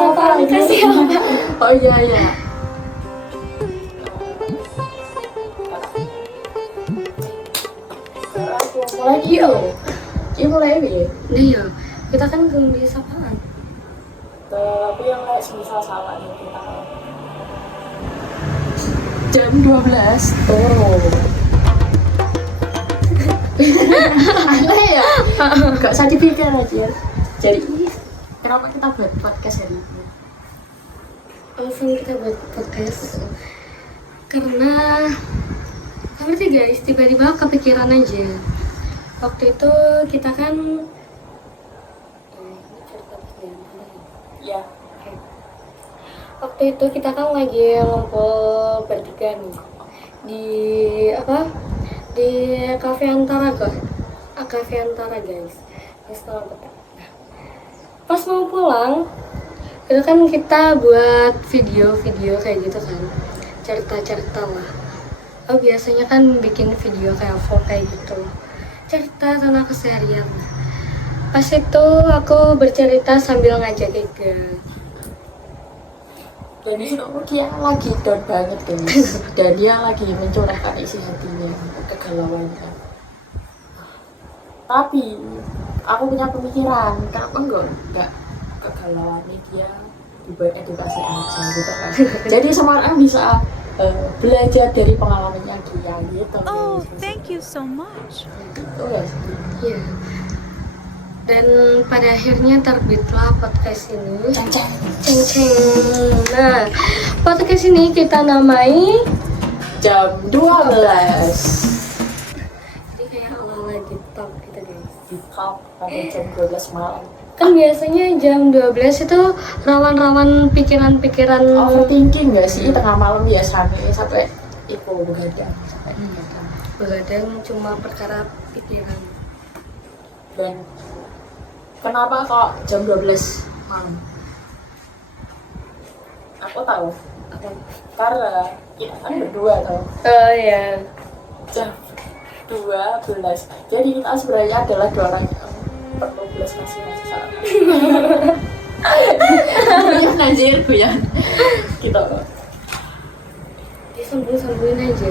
Apa kasih apa? Oh iya. Aku mulai yo. Ini mulai ya. Nah ya, kita kan belum di sapaan. Tapi yang kayak semisal salah nih kita. Jam 12 tuh. Aneh ya? Gak usah dipikir aja. Jadi kenapa kita buat podcast hari ini? Langsung kita buat podcast karena ngerti guys, tiba-tiba kepikiran aja. Waktu itu kita kan Ya. waktu itu kita kan lagi ngumpul bertiga nih di apa, di Cafe Antara guys, di setelah petang. Pas mau pulang itu kan kita buat video kayak gitu kan, cerita lah. Biasanya kan bikin video kayak vlog kayak gitu, cerita tentang keseharian. Pas itu aku bercerita sambil ngajak Ega. Dan di situ dia lagi down banget guys. Dan dia lagi mencurahkan isi hatinya, kegalauannya. Tapi aku punya pemikiran, kenapa enggak kegalauannya dia dibuat edukasi aja gitu kan. Jadi semua orang bisa belajar dari pengalamannya dia gitu. Oh, thank you so much. Gitu ya sih. Iya. Dan pada akhirnya terbitlah podcast ini. Ceng-ceng. Nah, podcast ini kita namai Jam 12 jadi kayak ala-ala TikTok gitu guys. di talk pada jam 12 malam. Kan biasanya jam 12 itu rawan-rawan pikiran-pikiran. Overthinking nggak sih tengah malam biasanya sampai itu begadang sampai begadang. Begadang cuma perkara pikiran. Dan kenapa kok jam 12 malam? Aku tahu. Karena kita kan berdua tau. Oh ya. Jam 12. Jadi kita sebenarnya adalah dua orang yang perlu belas kasihan sesaat. Guyan anjir, guyan. Gitu. Disambung-sambungin aja.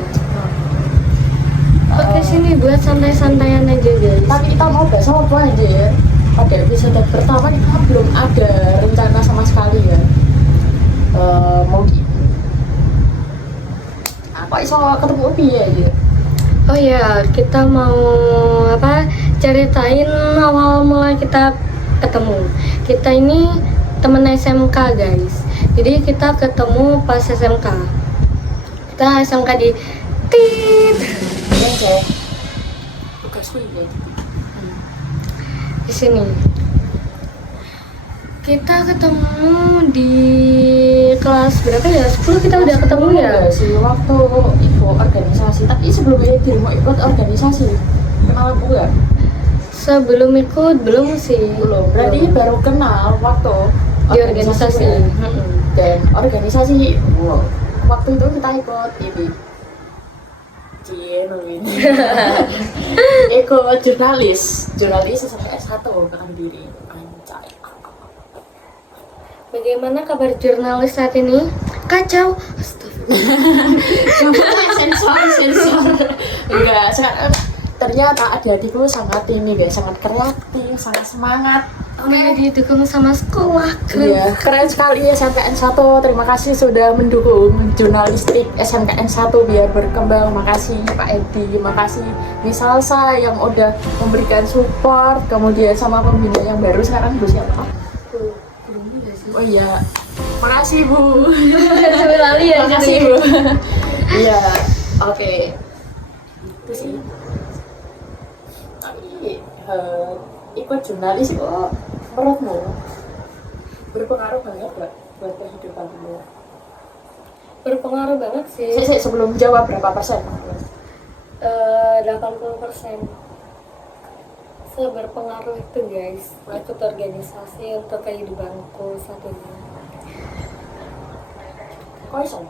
Podcast ini buat santai-santaian aja guys. Tapi kita mau bahas apa aja ya? Pada episode pertama kita belum ada rencana sama sekali ya. Mau apa iso ketemu piye aja? Oh ya, kita mau apa? Ceritain awal mula kita ketemu. Kita ini temen SMK guys. Jadi kita ketemu pas SMK. Kita SMK di Tit. Iya cek. Tugasku ini. Di sini. Kita ketemu di kelas berapa ya? 10 kita udah ketemu ya? Sih waktu ikut organisasi. Tapi sebelumnya dirimu ikut organisasi. Kenal aku ya? Sebelum ikut belum sih. Belum. Berarti baru kenal waktu Di organisasi. ya? Dan organisasi waktu itu kita ikut ini. Ini. Ikut jurnalis sampai S1 kan diri. Anjay. Bagaimana kabar jurnalis saat ini? Kacau. Sensor. Enggak, sekarang ternyata adik-adikku sangat ini guys, sangat kreatif, sangat semangat. Namanya didukung sama sekolah. Iya, keren sekali ya SMKN 1. Terima kasih sudah mendukung jurnalistik SMKN 1 biar berkembang. Makasih Pak Edi, makasih misal saya yang udah memberikan support, kemudian sama pembina yang baru sekarang Bu siapa? Oh iya, makasih Bu. Lali ya. Makasih Bu. Iya, oke. Itu sih. Tapi ikut jurnalis itu menurutmu berpengaruh banget gak buat kehidupanmu? Berpengaruh banget sih. Sebelum jawab berapa persen? 80%. Seberpengaruh itu guys. Ikut organisasi untuk kehidupanku saat ini. Kok iso?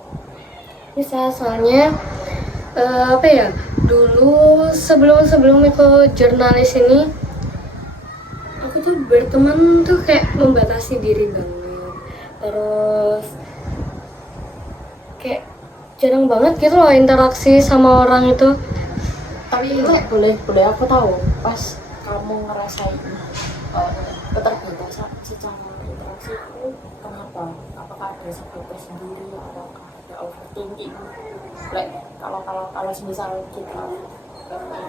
Bisa soalnya apa ya? dulu sebelum ikut jurnalis ini aku tuh berteman tuh kayak membatasi diri banget, terus kayak jarang banget gitu loh interaksi sama orang itu. Tapi boleh aku tahu pas kamu ngerasain keterbatasan secara interaksi itu kenapa? Apakah ada sebabnya sendiri atau ada overthinking? Kalau misal kita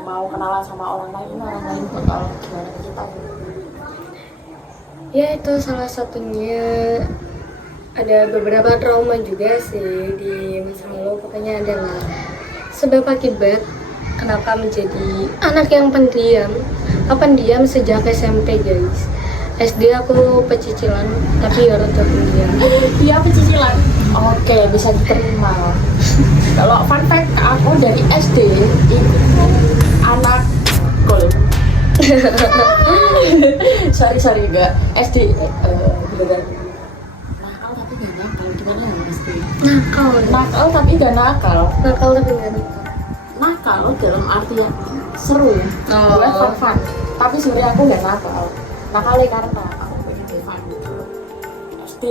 mau kenalan sama orang lain bakal gimana ke kita? Ya itu salah satunya, ada beberapa trauma juga sih di masa lalu. Pokoknya adalah sebab akibat kenapa menjadi anak yang pendiam sejak SMP guys. SD aku pecicilan tapi ya rada pendiam. Iya pecicilan. Oke, bisa diterima. Kalau fun fact aku dari SD itu anak cool. sorry enggak SD beneran nakal tapi gak nakal gimana ya SD nakal tapi gak nakal nakal dalam artian seru buat fun tapi sebenarnya aku gak nakal karena aku pengen have fun gitu SD.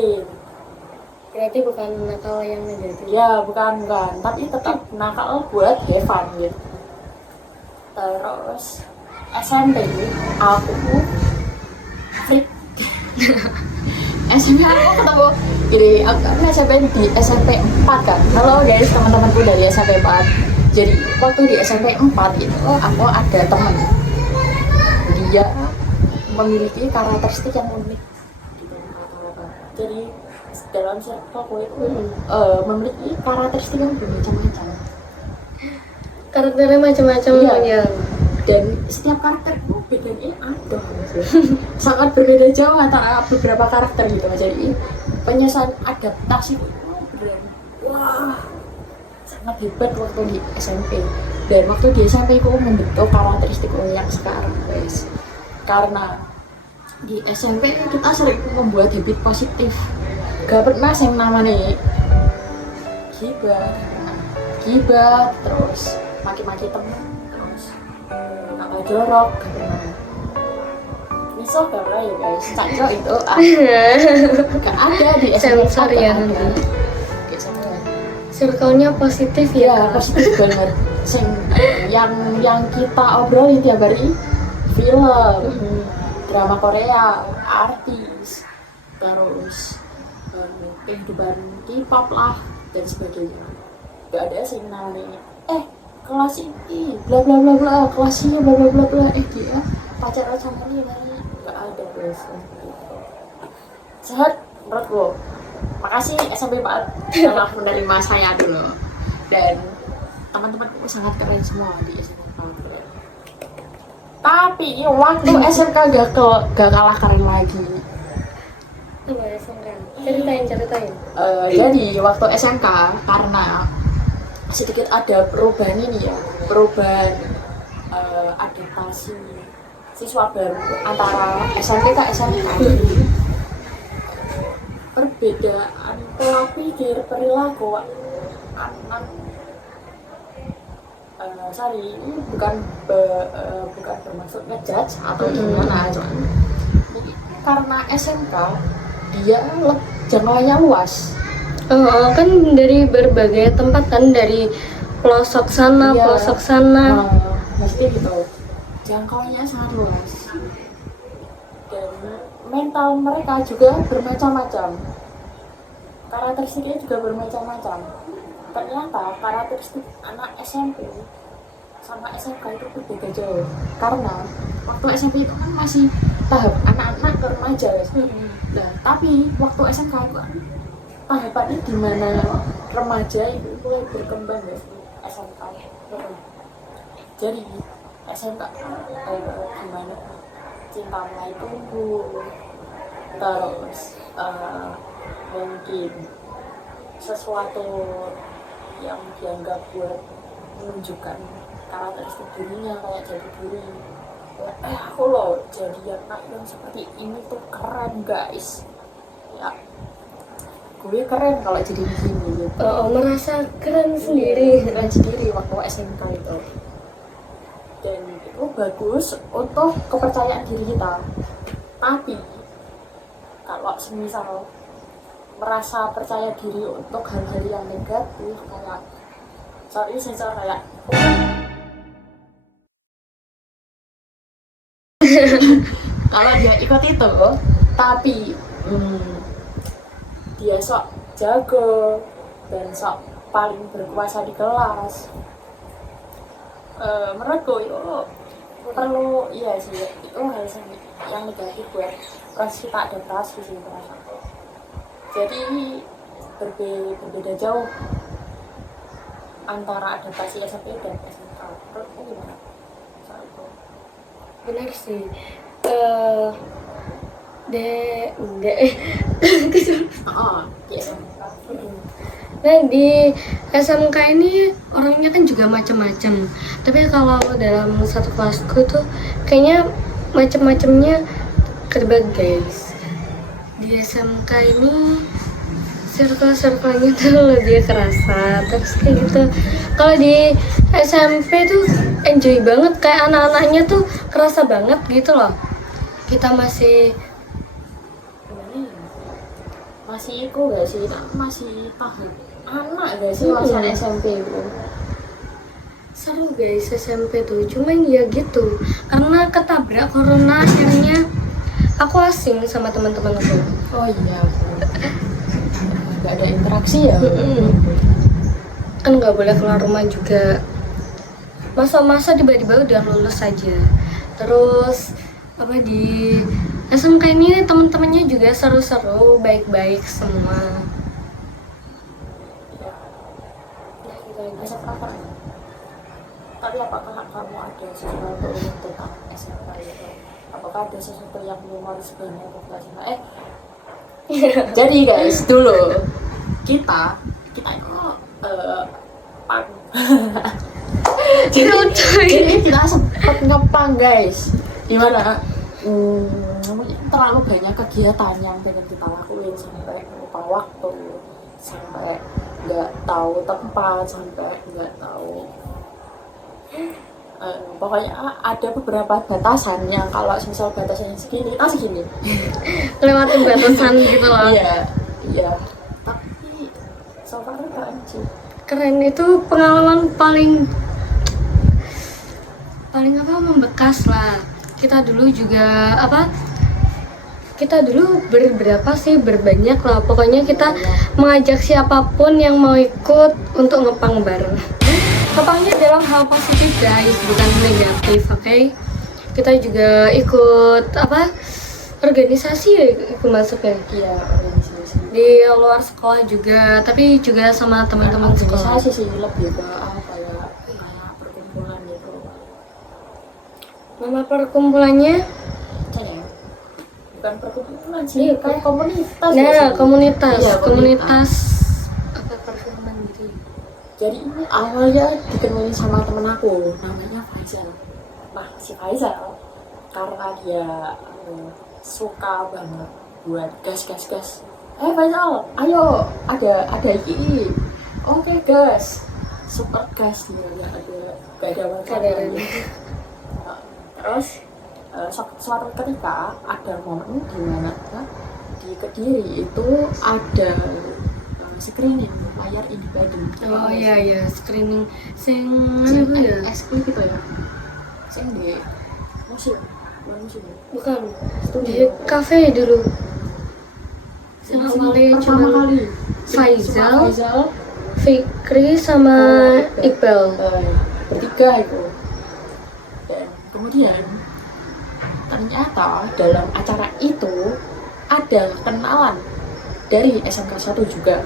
Berarti bukan nakal yang negatif. Ya bukan tapi tetap nakal buat have fun gitu. Terus SMP aku freak. SMP aku ketemu gini, aku SMP di SMP 4 kan. Halo guys, teman-temanku dari SMP 4. Jadi waktu di SMP 4 itu aku ada teman. Dia memiliki karakteristik yang unik gitu rata-rata. Jadi dalam circle itu memiliki karakteristik yang bermacam-macam. Karakternya macam-macam ya. Dan setiap karakter itu bedanya ada sangat berbeda jauh antara beberapa karakter gitu. Jadi penyesuaian adaptasi itu beneran wah sangat hebat waktu di SMP. Dan waktu di SMP aku membentuk karakteristik yang sekarang guys, karena di SMP kita sering membuat habit positif, gak pernah yang namanya gibah terus maki-maki teman terus apa jorok gak pernah. Misal karena ya guys cakro itu gak ada di SMP. Sensor ya nanti. Circle-nya positif ya. Positif banget. Yang kita obrolin tiap hari film, drama Korea, artis, terus kehidupan K-pop lah dan sebagainya. Gak ada sih namanya kelas ini bla bla bla bla, kelas ini bla bla bla bla, dia pacaran sama ini gak ada guys. Sehat menurutku. Makasih SMP 4 telah menerima saya dulu. Dan teman-temanku sangat keren semua di SMP 4. Tapi waktu SMK gak kalah keren lagi. Coba SMK, ceritain. Jadi waktu SMK karena sedikit ada perubahan ini ya, adaptasi siswa baru antara SMP ke SMK. Perbedaan pola pikir perilaku anak ini bukan bermaksud ngejudge atau gimana, cuman karena SMK dia jangkauannya luas. Kan dari berbagai tempat kan, dari pelosok sana, pelosok sana. Mesti gitu. Jangkauannya sangat luas. Dan mental mereka juga bermacam-macam. Karakteristiknya juga bermacam-macam. Ternyata karakteristik anak SMP sama SMK itu berbeda jauh. Karena waktu SMP itu kan masih tahap anak-anak ke remaja. Nah, tapi waktu SMK itu kan tahapannya di mana remaja itu mulai berkembang ya, SMK. Jadi SMK gimana cinta mulai tumbuh, terus mungkin sesuatu yang dianggap buat menunjukkan karakteristik dirinya kayak jadi diri. Aku loh jadi anak yang seperti ini tuh keren guys. Ya, gue keren kalau jadi begini gitu. Merasa keren sendiri waktu SMK itu. itu bagus untuk kepercayaan diri kita. Tapi kalau semisal merasa percaya diri untuk hal-hal yang negatif kayak sensor kayak kalau dia ikut itu tapi dia sok jago dan sok paling berkuasa di kelas, menurutku itu perlu, iya sih, itu hal yang negatif buat proses kita adaptasi sih perasaanku. Jadi berbeda jauh antara adaptasi SMP dan SMK. Menurutku gimana soal itu? Benar sih. Di SMK. Nah di SMK ini orangnya kan juga macam-macam. Tapi kalau dalam satu kelasku tuh kayaknya macam-macamnya kedebat guys. Di SMK ini circle-circle-nya tuh lebih kerasa. Terus kayak gitu. Kalau di SMP tuh enjoy banget, kayak anak-anaknya tuh kerasa banget gitu loh. Kita masih Masih iku gak sih? Masih tahap anak gak sih masa SMP itu? seru guys SMP tuh, cuman ya gitu karena ketabrak corona akhirnya aku asing sama teman-teman aku. Oh iya, gak ada interaksi ya? Kan nggak boleh keluar rumah juga, masa-masa tiba-tiba udah lulus aja. Terus apa di SMK ini teman-temannya juga seru-seru, baik-baik semua. Ya, gitu aja. SMK keren. Tapi apakah kamu ada sesuatu tentang SMK itu? Apakah ada sesuatu yang belum harus banyak untuk SMK? Jadi guys, dulu kita itu pang. Jadi kita sempet ngepang guys. Gimana? Terlalu banyak kegiatan yang pengen kita lakuin sampai lupa waktu, sampai nggak tahu tempat, sampai nggak tahu. Pokoknya ada beberapa batasan yang kalau misal batasannya segini, segini. Lewatin batasan gitu loh. Iya. Tapi so far keren sih. Keren, itu pengalaman paling apa membekas lah. Kita dulu juga kita dulu berberapa sih, berbanyak lah. Pokoknya kita mengajak siapapun yang mau ikut untuk ngepang bareng. Ngepangnya dalam hal positif guys, bukan negatif, oke? Kita juga ikut organisasi ya, ikut masuknya. Iya, organisasi. Di luar sekolah juga, tapi juga sama teman-teman sekolah. Organisasi sih lebih ke apa ya, kayak perkumpulan gitu. Nama perkumpulannya? Bukan perkumpulan sih, kayak komunitas. Nah, komunitas. Iya, komunitas apa perfilman gitu. Jadi ini awalnya dikenalin sama temen aku, namanya Faisal. Nah, si Faisal karena dia suka banget buat gas. Faisal, ayo ada iki. Oke gas, super gas dia ya, gak ada Kadaran. Terus suatu ketika ada momen di mana di Kediri itu ada screening layar independen. Oh iya, screening sing mana ya? SQ gitu ya. Sing di museum. Bukan. Di kafe dulu. Yang awalnya pertama cuma kali Faisal, Faisal, Fikri sama Iqbal. bertiga itu. Dan kemudian ternyata dalam acara itu ada kenalan dari SMK 1 juga.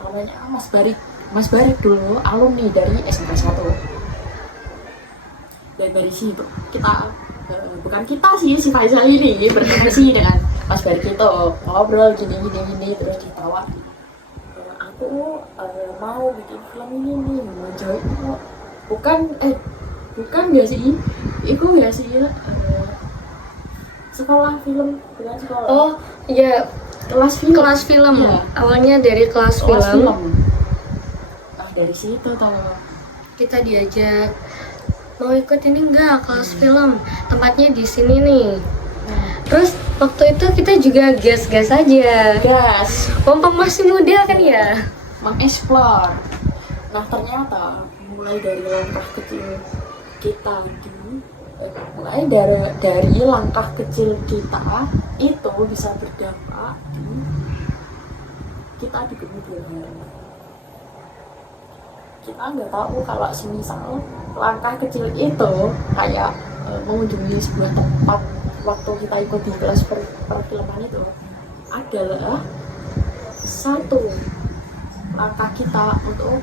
Namanya Mas Barik dulu alumni dari SMK 1. Dan dari situ kita bukan kita sih, si Faisal ini berkoneksi dengan Mas Barik itu, ngobrol gini terus ditawarin. Aku mau bikin film ini nih, mau join. Bukan ya sih, itu ya sih sekolah film, bukan sekolah. Oh iya, kelas film. Ya. Iya. Awalnya dari kelas film. Nah dari situ tahu Kita diajak mau ikut ini enggak kelas film, tempatnya di sini nih. Terus waktu itu kita juga gas-gas aja, Gas, mumpung masih muda kan ya. mengeksplor. Nah ternyata mulai dari langkah kecil kita mulai dari langkah kecil kita itu bisa berdampak di kita di kemudian hari. Kita nggak tahu kalau semisal langkah kecil itu kayak mengunjungi sebuah tempat waktu kita ikut di kelas perfilman itu adalah satu langkah kita untuk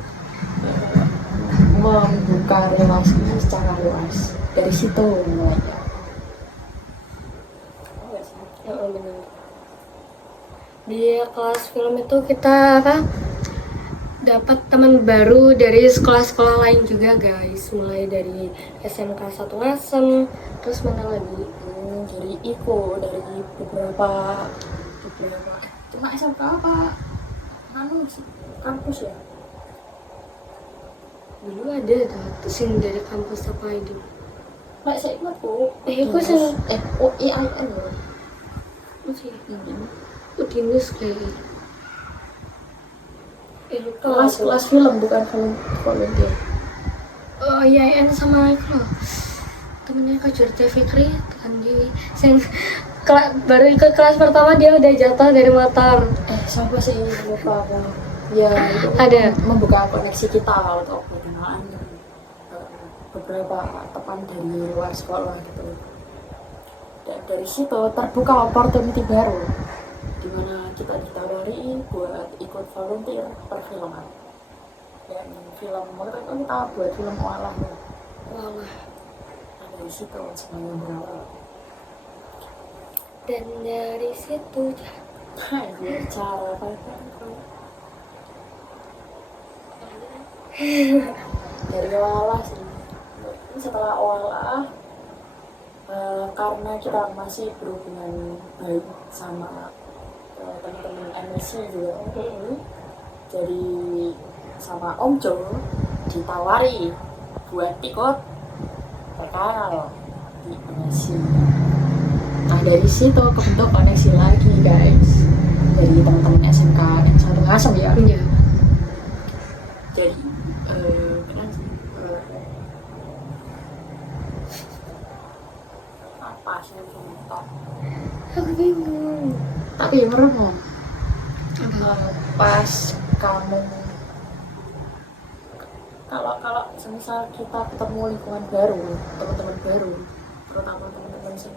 membuka relasi secara luas. Dari situ mulainya. Benar. Di kelas film itu kita apa? Dapat teman baru dari sekolah-sekolah lain juga guys, mulai dari SMK 1 Ngasem, terus mana lagi? Dari IKO, dari beberapa cuma SMK apa? Anu sih, kampus ya? Dulu ada sing dari kampus apa itu? Lah saya ingat kok. Aku sing OEIN loh. masih Udinus kayak. Lupa. Kelas film bukan volunteer. Oh iya, sama itu loh. Temennya Kak Jorja Fikri kan di sing baru ikut kelas pertama dia udah jatuh dari motor. Siapa sih lupa aku. Ya itu Ada. membuka koneksi kita untuk perkenalan beberapa teman dari luar sekolah gitu. Dan dari situ terbuka opportunity baru di mana kita ditawari buat ikut volunteer perfilman. Dan film waktu itu kita buat film olah ya. Wah. Nah, dari situ semuanya berawal. Dan dari situ Cara apa? Dari olah sih. Setelah olah karena kita masih berhubungan baik sama teman-teman MSC juga, jadi sama Om Jo ditawari buat ikut PKL di MSC. Nah dari situ kebentuk koneksi lagi guys, dari teman-teman SMK yang satu Ngasem ya. Iya. Jadi benar sih, apa sih contoh? Aku bingung. Tapi merenung pas kamu kalau semisal kita ketemu lingkungan baru, teman-teman baru, terutama teman-teman sing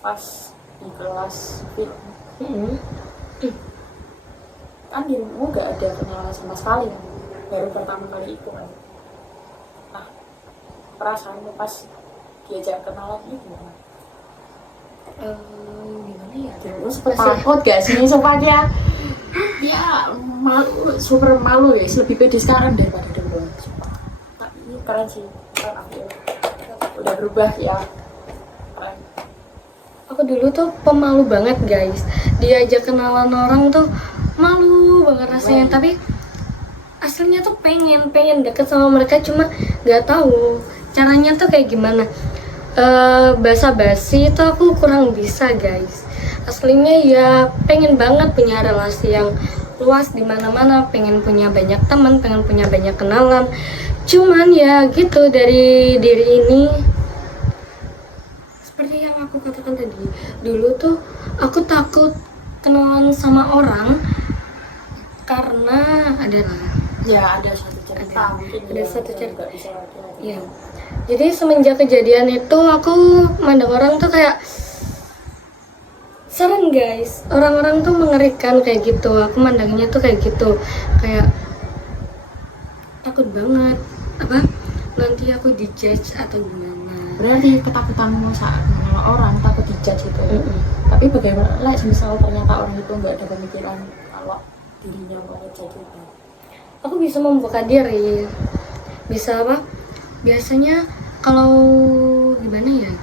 pas di kelas film, kan dirimu gak ada kenalan sama sekali kan, baru pertama kali itu kan. Nah perasaanmu pas diajak kenalan itu gimana? Gimana ya? Terus takut gak sih soalnya ya malu, super malu ya, lebih pede sekarang daripada dulu. Tapi ini keren sih, keren aku ya. Udah berubah ya, keren. Aku dulu tuh pemalu banget guys, diajak kenalan orang tuh malu banget rasanya. Tapi aslinya tuh pengen deket sama mereka, cuma nggak tahu caranya tuh kayak gimana. Basa-basi itu aku kurang bisa guys. Aslinya ya pengen banget punya relasi yang luas di mana-mana, pengen punya banyak teman, pengen punya banyak kenalan. Cuman ya gitu, dari diri ini seperti yang aku katakan tadi, dulu tuh aku takut kenalan sama orang karena Ya ada satu cerita, mungkin ada ya, satu yang cerita. nggak bisa lagi. Ya. Jadi semenjak kejadian itu aku mandang orang tuh kayak serem guys. Orang-orang tuh mengerikan kayak gitu. Aku mandangnya tuh kayak gitu. Kayak takut banget. Apa? Nanti aku dijudge atau gimana. Berarti ketakutanmu saat mengenal orang, takut dijudge itu. Tapi bagaimana lah misal ternyata orang itu nggak ada pemikiran kalau dirinya mau ngejudge itu? Aku bisa membuka diri. Bisa apa? Biasanya kalau gimana ya,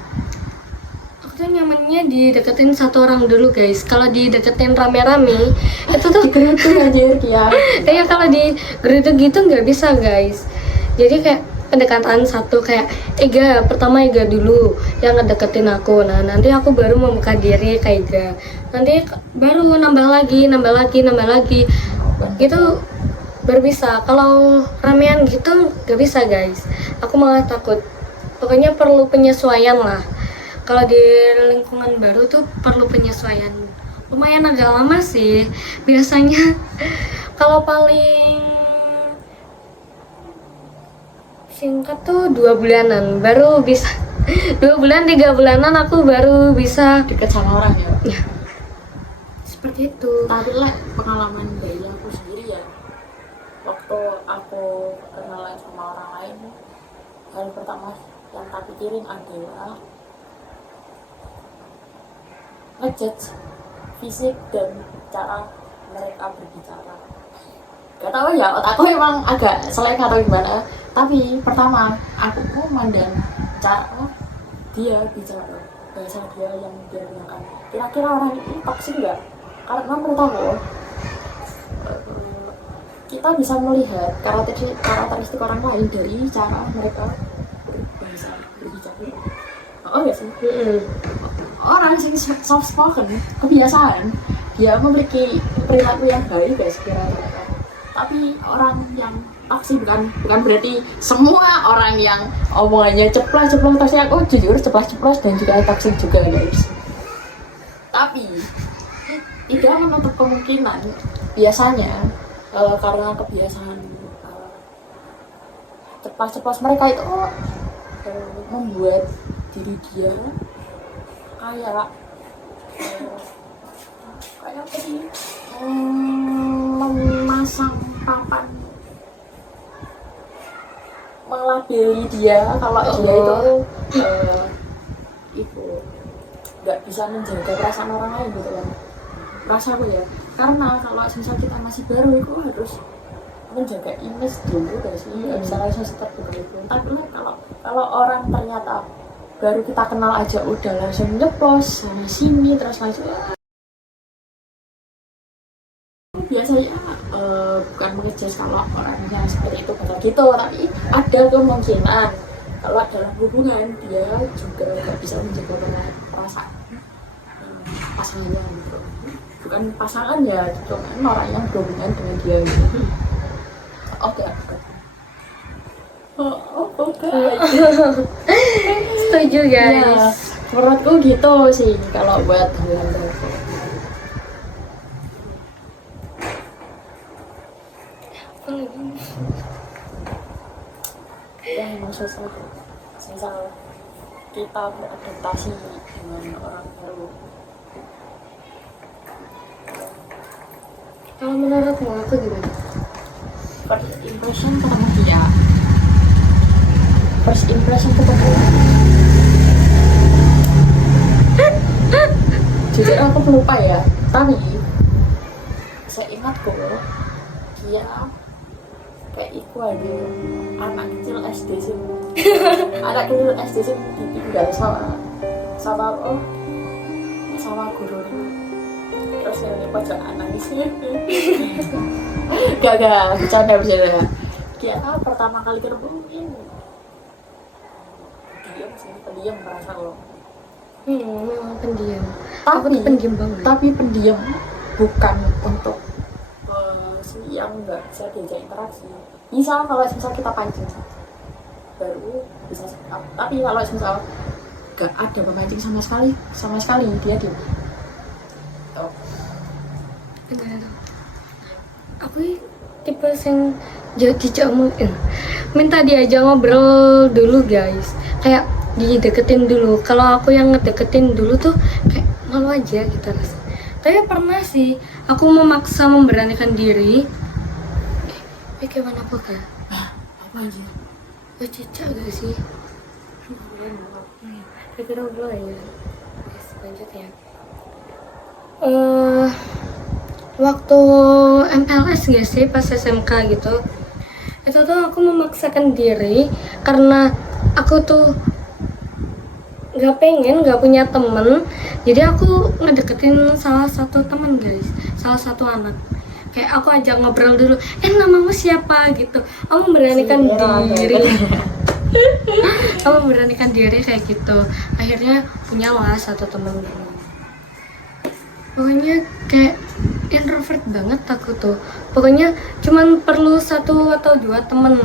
aku tuh nyamannya dideketin satu orang dulu guys. Kalau dideketin rame-rame itu tuh Digerutu anjir ya. kayak kalau di geruduk gitu nggak bisa guys. Jadi kayak pendekatan satu kayak pertama Ega dulu yang ngedeketin aku. Nah nanti aku baru membuka diri ke Ega, nanti baru nambah lagi gitu baru bisa. Kalau ramean gitu gak bisa guys, aku malah takut. Pokoknya perlu penyesuaian lah. Kalau di lingkungan baru tuh perlu penyesuaian, lumayan agak lama sih biasanya. Kalau paling singkat tuh 2 bulanan baru bisa. 2 bulan 3 bulanan aku baru bisa deket sama orang ya. ya, seperti itu. Tapi lah pengalaman dari aku sendiri ya, waktu aku kenalan sama orang lain, hal pertama yang tak pikirin adalah ngejudge fisik dan cara mereka berbicara. Gak tau ya, otakku emang agak selek atau gimana. Tapi pertama aku memandang cara dia bicara, bahasa dia yang dia gunakan, kira-kira orang ini toksik nggak? Karena menurut aku kita bisa melihat karakteristik orang lain dari cara mereka berbahasa, berbicara. Oh ya sih. Orang yang soft spoken, kebiasaan dia memiliki perilaku yang baik guys kira-kira. Tapi orang yang toksik bukan berarti semua orang yang omongannya ceplas terus yang jujur ceplas dan juga toksik juga guys. Tapi tidak menutup kemungkinan biasanya karena kebiasaan ceplas mereka itu membuat diri dia kayak apa sih, memasang papan, melabeli dia kalau dia itu nggak bisa menjaga perasaan orang lain gitu kan. Rasaku ya, karena kalau misal kita masih baru itu harus menjaga image dulu guys, nggak bisa langsung terbuka itu. Tapi kalau orang ternyata baru kita kenal aja udah langsung nyeplos sana sini terus langsung biasanya bukan mengejudge kalau orangnya seperti itu bakal gitu, tapi ada kemungkinan kalau dalam hubungan dia juga nggak bisa menjaga perasaan pasangannya gitu. Bukan pasangan ya, cuman orang yang berhubungan dengan dia gitu. Oke. Setuju guys. Ya, menurutku gitu sih kalau buat hubungan baru. Ya emang susah. Misal kita beradaptasi dengan orang baru. Kalau menurutmu aku gimana? First impression ketemu dia. First impression ketemu. Jujur aku lupa ya, tapi saya ingatku dia kayak iku ada anak kecil SD sih. Anak kecil SD sih ditinggal sama gurunya. Terus yang pojokan nangis. Gak bercanda dia pertama kali ketemu ini diam sih, pendiam merasa lo. Memang pendiam. Aku tuh pendiam banget. Tapi pendiam bukan untuk yang nggak bisa diajak interaksi. Kalau misal kita pancing baru bisa sikap. Tapi kalau misal nggak ada pemancing sama sekali dia diam. Benar. Aku tipe yang dijak minta diajak ngobrol dulu guys, kayak dideketin dulu. Kalau aku yang ngedeketin dulu tuh kayak malu aja gitu rasanya. Tapi pernah sih aku memaksa memberanikan diri. Gimana apa kah? Apa aja? Cicak gak sih? Kira-kira belum ya. Yes, lanjut ya. Waktu MPLS gak sih pas SMK gitu, itu tuh aku memaksakan diri karena aku tuh gak punya temen, jadi aku ngedeketin salah satu temen guys, salah satu anak. Kayak aku ajak ngobrol dulu, namamu siapa gitu, aku memberanikan diri. Aku memberanikan diri kayak gitu. Akhirnya punyalah satu temen gini. Pokoknya kayak introvert banget aku tuh. Pokoknya cuman perlu 1 atau 2 temen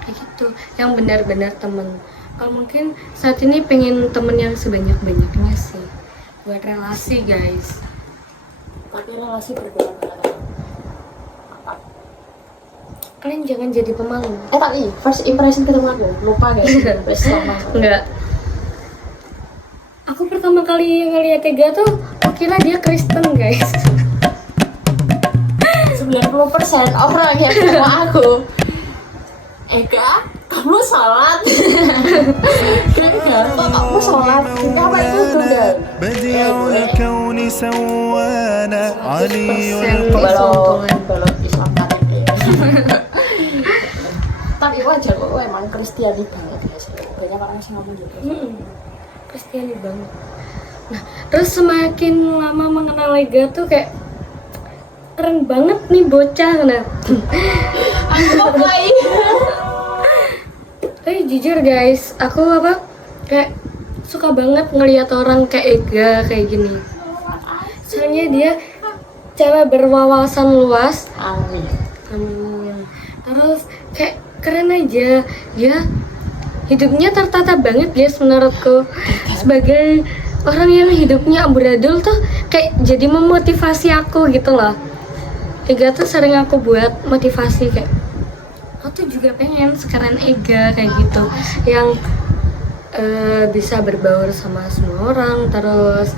kayak gitu, yang benar-benar temen. Kalau mungkin saat ini pengen temen yang sebanyak-banyaknya sih, buat relasi guys. Tapi relasi berkurang kadang. Kalian jangan jadi pemalu. Tapi first impression ketemu aku lupa guys. Terus sama. Enggak. Aku pertama kali ngeliat Ega tuh, aku kira dia Kristen guys. 90% orang yang ketemu aku, Ega, kamu sholat? Ega, kok kamu sholat? Kenapa itu tunda? بديع الكون سوانا علي Belum Islam KTP. Tapi wajar kok, emang Kristiani banget guys. Banyak orang yang ngomong gitu. Kristiani banget. Nah, terus semakin lama mengenal Ega tuh kayak keren banget nih bocah. Nah, Aku lagi. tapi jujur guys, aku kayak suka banget ngelihat orang kayak Ega kayak gini. Soalnya dia cewek berwawasan luas. Amin. Terus kayak keren aja, dia hidupnya tertata banget guys menurutku. Sebagai orang yang hidupnya amburadul tuh kayak jadi memotivasi aku gitu loh. Ega tuh sering aku buat motivasi kayak, aku tuh juga pengen sekeren Ega kayak gitu, yang bisa berbaur sama semua orang. Terus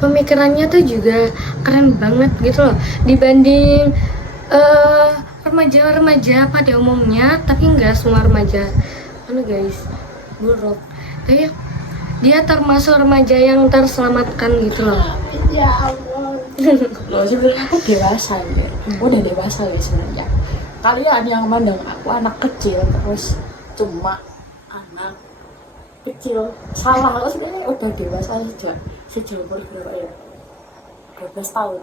pemikirannya tuh juga keren banget gitu loh, dibanding remaja-remaja pada umumnya. Tapi nggak semua remaja guys buruk, kayak dia termasuk remaja yang terselamatkan gitu loh. Ya Allah. Loh sebenarnya aku dewasa ya. Udah dewasa ya sebenarnya. Kalian yang mandang aku anak kecil terus cuma anak kecil, salah. Aku sebenarnya udah dewasa sejak umur berapa ya? 12 tahun.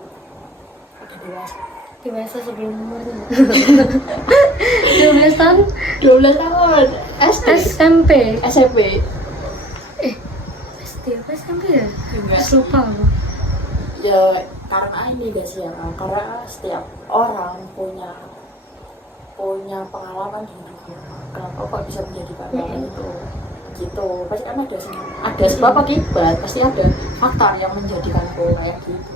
Udah Dewasa sebelum umurnya. 12 tahun 12 tahun. SMP. SMP. SD apa SMP ya? Enggak. Terus lupa aku. Ya karena ini guys ya, karena setiap orang punya pengalaman di hidupnya. Kenapa kok bisa menjadi kayak itu? Gitu. Pasti kan ada sebab akibat, pasti ada faktor yang menjadikanku kayak gitu.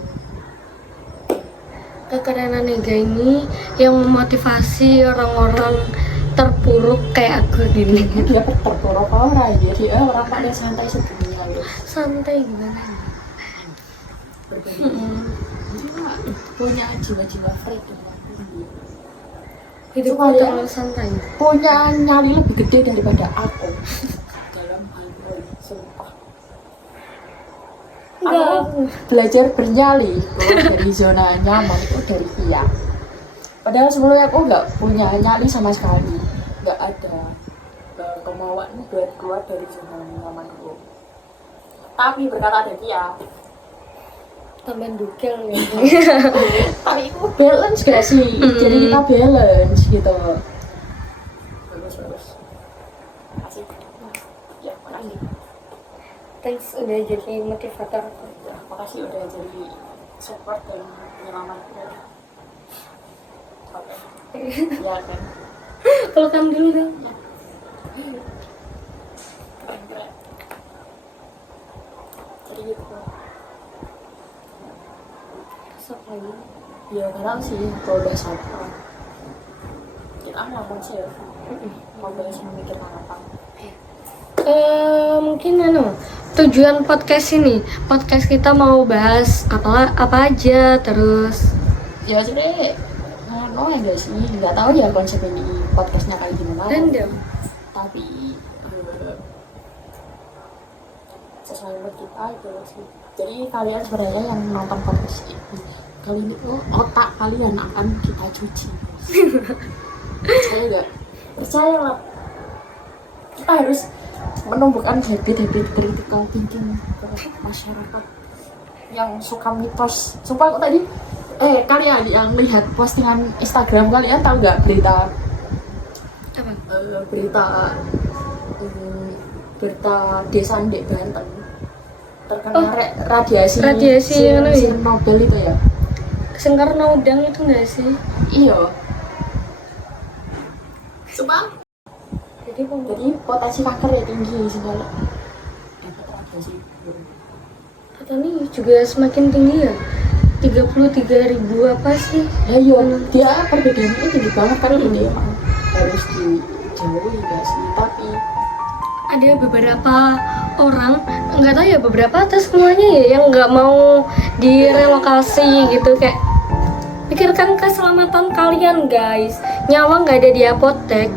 Kekerenan Ega ini yang memotivasi orang-orang terpuruk kayak aku gini. Dia terpuruk orang, jadi orang paling santai sedunia guys. Santai gimana? Punya jiwa-jiwa freedom Hidupku Supaya- terlalu santai. punya nyali lebih gede daripada aku dalam hal ini, sumpah. Enggak. Aku belajar bernyali dari zona nyaman itu dari Kia. Padahal sebelumnya aku nggak punya nyali sama sekali, nggak ada kemauan buat keluar dari zona nyamanku. Tapi berkata ada Kia, Tambah dukil ya. tapi itu balance gak sih? Jadi kita balance gitu. Bagus. Makasih. Ya, makasih. Thanks udah jadi motivator aku. Ya, makasih udah jadi support dan menyelamatkan. Oke. Ya kan. Pelukan dulu dong. Keren. Jadi gitu. Sok lagi. Ya kadang sih kalau udah sampai kita ngomong sih ya. Mau bahas memikirkan apa? Mungkin tujuan podcast kita mau bahas apa aja, terus Ya sebenarnya aja sih, nggak tahu ya konsep ini podcastnya kayak gimana. random. Tapi sesuai mood kita gitu sih. Jadi kalian sebenarnya yang nonton podcast ini kali ini otak kalian akan kita cuci. Saya nggak percaya lah. Kita harus menumbuhkan habit-habit critical thinking ke masyarakat yang suka mitos. Sumpah aku tadi kalian yang lihat postingan Instagram, kalian tahu nggak berita Apa? Berita berita desa di Banten terkena radiasi yang anu ya? Nobel itu ya. Sing karena udang itu enggak sih? Iya. Sebab Jadi potensi kanker ya tinggi segala. Radiasi. katanya juga semakin tinggi ya. 33.000 apa sih? Ya iya, dia perbedaannya tinggi banget kan ini emang harus dijauhi gak sih, tapi Ada beberapa orang, nggak tahu ya beberapa atau semuanya ya yang nggak mau direlokasi gitu, kayak pikirkan keselamatan kalian guys, nyawa nggak ada di apotek.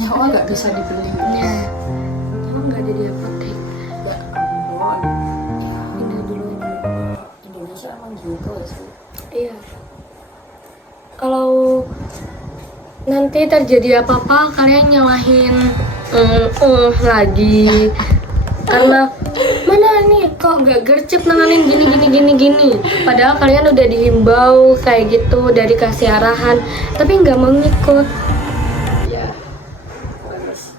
nyawa gak bisa dibeli. Nyawa nggak ada di apotek. Ya ampun, Pindah dulu. Indonesia emang gitu sih. Iya. Kalau nanti terjadi apa-apa kalian nyalahin lagi karena mana nih kok nggak gercep nanganin gini. Padahal kalian udah dihimbau kayak gitu, udah dikasih arahan, tapi nggak mau ngikut. Ya, terus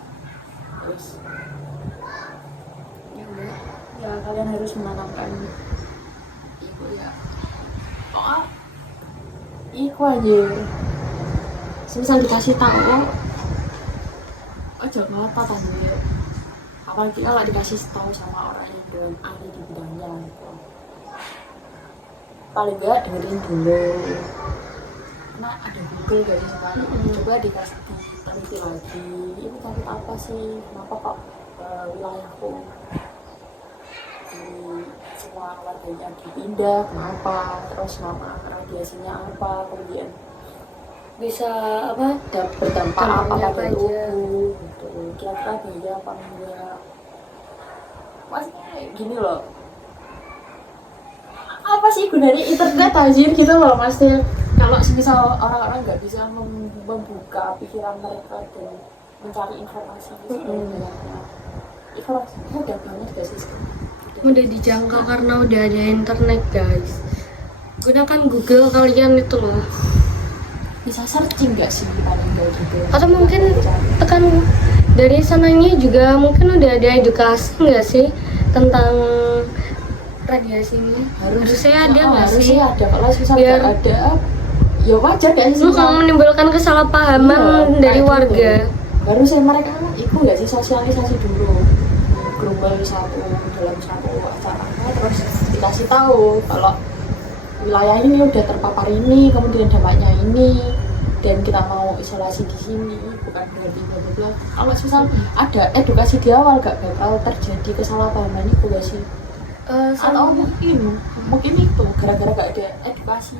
Ya udah. ya kalian harus menanamkan itu ya. Oh, iku aja. Semisal dikasih tahu, oh Jakarta tadi. Apalagi kalau dikasih tahu sama orang yang belum ahli di bidangnya gitu. Paling enggak dengerin dulu. Karena ada Google gak sih sekarang. Coba dikasih teliti lagi. Ini sakit apa sih? Kenapa kok wilayahku di semua warganya dipindah? Kenapa? Terus nama radiasinya apa? Kemudian Bisa apa? berdampak apa Dampaknya pada apa aja? tubuh gitu. Kira-kira bahaya apa enggak? Maksudnya gini loh, apa sih gunanya internet anjir gitu loh maksudnya. Kalau misal orang-orang nggak bisa membuka pikiran mereka dan mencari informasi sebenarnya, informasi mudah banget gak sih? Mudah dijangkau karena udah ada internet guys. Gunakan Google kalian itu loh. Bisa searching nggak sih paling nggak gitu? Atau mungkin tekan dari sananya juga mungkin udah ada edukasi nggak sih tentang radiasi ini? Harusnya ada nggak sih? Harusnya ada. Kalau misal Biar nggak ada, ya wajar gak sih? menimbulkan kesalahpahaman Iya, dari kayak warga. gitu. Harusnya mereka itu nggak sih sosialisasi dulu, gerombol dalam satu acara, terus dikasih tahu kalau wilayah ini udah terpapar ini, kemudian dampaknya ini, dan kita mau isolasi di sini, bukan berarti bla bla bla. Kalau misal ada edukasi di awal gak bakal terjadi kesalahpahaman itu gak sih? Atau mungkin itu gara-gara gak ada edukasi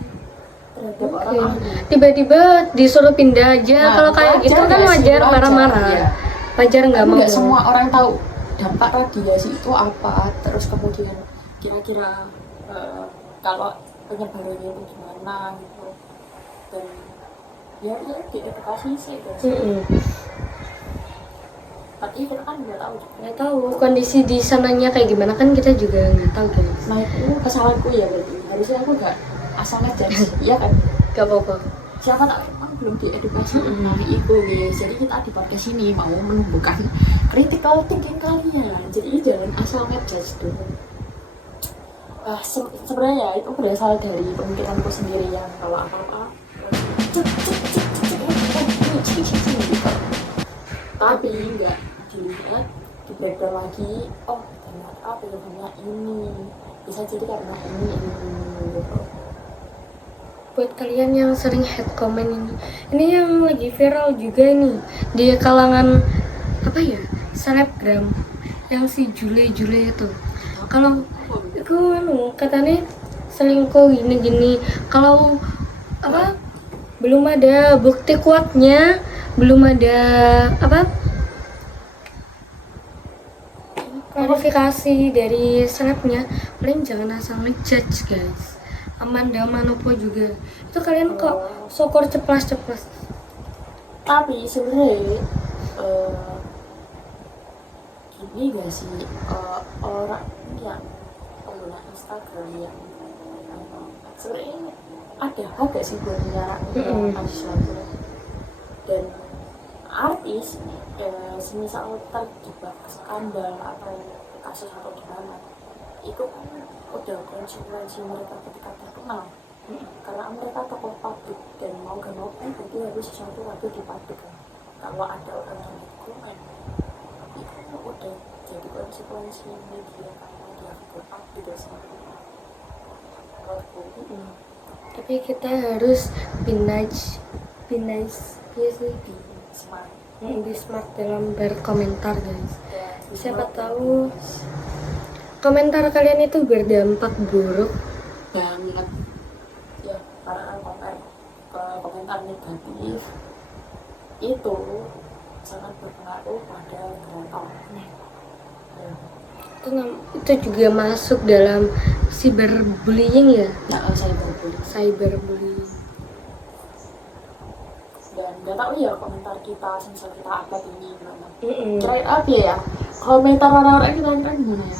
terhadap orang ahli. Tiba-tiba disuruh pindah aja. Nah, Kalau kayak wajar gitu kan nggak sih? wajar Wajar, marah-marah. iya. Wajar nggak mau. Nggak semua orang tahu dampak radiasi itu apa, terus kemudian kira-kira kalau penyebarannya itu gimana gitu, dan ya diedukasi sih guys. Tapi kita kan nggak tahu. Nggak tahu kondisi di sananya kayak gimana kan kita juga nggak tahu guys. Nah itu kesalahanku ya berarti. Harusnya aku nggak asal ngejudge, iya kan? Gak apa-apa. Siapa tahu emang belum diedukasi tentang itu guys. Jadi kita di podcast ini mau menumbuhkan critical thinking kalian. Jadi jangan asal ngejudge dulu. Sebenarnya itu berasal dari pemikiranku sendiri yang kalau apa-apa tapi enggak dilihat, di breakdown lagi, oh ternyata penyebabnya ini bisa jadi karena ini gitu. Buat kalian yang sering hate comment ini yang lagi viral juga nih di kalangan apa ya, selebgram, yang si Jule itu. Kalau itu katanya selingkuh gini, kalau apa belum ada bukti kuatnya, belum ada apa klarifikasi dari selebnya, kalian jangan asal ngejudge guys. Amanda Manopo juga itu kalian kok sokor ceplas. Tapi sebenarnya gini gak sih, orang yang pengguna Instagram yang sebenarnya ada hak gak sih buat menyerang Islam, dan artis semisal terjebak skandal atau kasus atau gimana, itu kan udah konsekuensi mereka ketika terkenal. Karena mereka tokoh publik dan mau gak mau kan berarti harus sesuatu waktu di publik kan. Kalau ada orang yang komen itu udah jadi konsekuensi media, karena media publik itu sendiri. Tapi kita harus be nice, ya sih, Smart. be smart dalam berkomentar guys. Ya, Siapa tahu komentar kalian itu berdampak buruk. banget ya, karena komentar negatif itu sangat berpengaruh pada kreator. Itu juga masuk dalam cyberbullying ya, Nah, saya berbully cyberbullying. dan nggak tahu ya komentar kita sensor kita upload ini gimana. Mm-mm. Kira apa ya, komentar orang-orang kita kan gimana ya?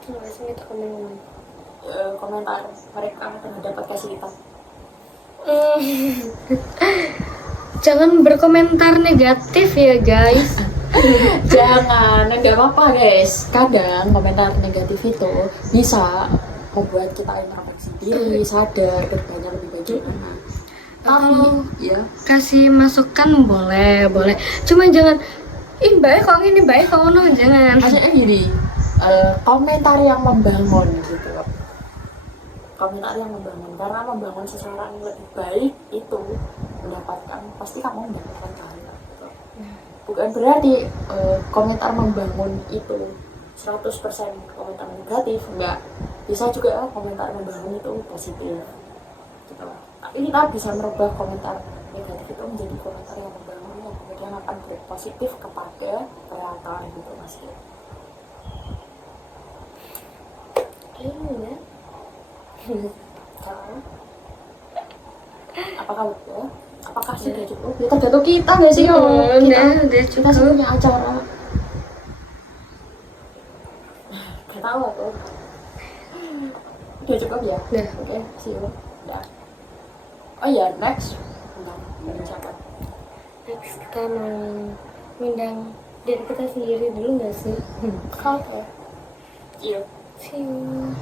Coba sih itu komen. Komentar mereka terhadap podcast kita. Jangan berkomentar negatif ya guys. Jangan, nggak apa-apa guys. Kadang komentar negatif itu bisa membuat kita introspeksi diri, sadar kerjanya lebih baik gimana. Kalau Ya, kasih masukan boleh. Cuma jangan baik kok ini, baik kok no, jangan. maksudnya gini, komentar yang membangun gitu loh. Komentar yang membangun, karena membangun seseorang yang lebih baik itu pasti kamu mendapatkan pahala gitu. Bukan berarti komentar membangun itu 100% komentar negatif, enggak. Bisa juga komentar membangun itu positif gitu. Tapi kita bisa merubah komentar negatif itu menjadi komentar yang membangun, yang kemudian akan berpositif kepada kreator gitu mas. Iya. Kalau apakah betul? Apakah sudah cukup? Ya tergantung kita nggak sih? Udah Kita cukup. sih punya acara. Gak tahu aku. Udah cukup ya? Udah. Oke, see you. Udah. Oh iya, next. Bentar, ini siapa? Next kita mau ngundang diri kita sendiri dulu nggak sih? Oke. See you. See you.